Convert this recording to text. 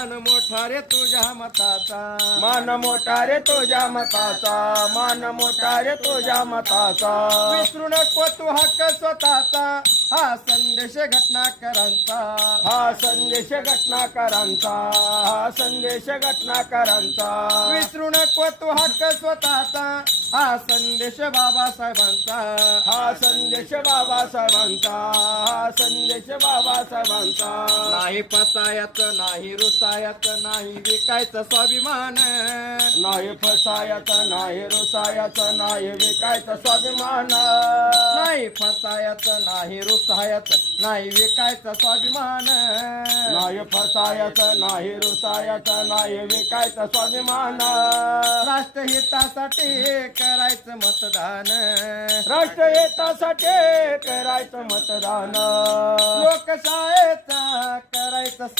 मान मोठा रे तुझ्या मताचा, मान मोठा रे तुझ्या मताचा, मान मोठा रे तुझ्या मताचा. विसरू नको तू हक्क स्वतःचा, हा संदेश घटनाकरांचा. हा संदेश घटनाकारांचा, हा संदेश घटनाकारांचा. विसरू नको तू हक्क स्वतःचा, हा संदेश बाबासाहेबांचा. हा संदेश बाबासाहेबांचा, हा संदेश बाबासाहेबांचा. नाही फसायचं नाही रुसायचं नाही विकायचं स्वाभिमान. नाही फसायचं नाही रुसायचं नाही विकायचं स्वाभिमान. नाही फसायचं नाही रुसायचं नाही विकायचं स्वाभिमान. नाही फसायचं नाही रुसायचं नाही विकायचं स्वाभिमान. राष्ट्रहितासाठी करायचं मतदान, राष्ट्रहितासाठी करायचं मतदान. लोकशाहीचा करायचं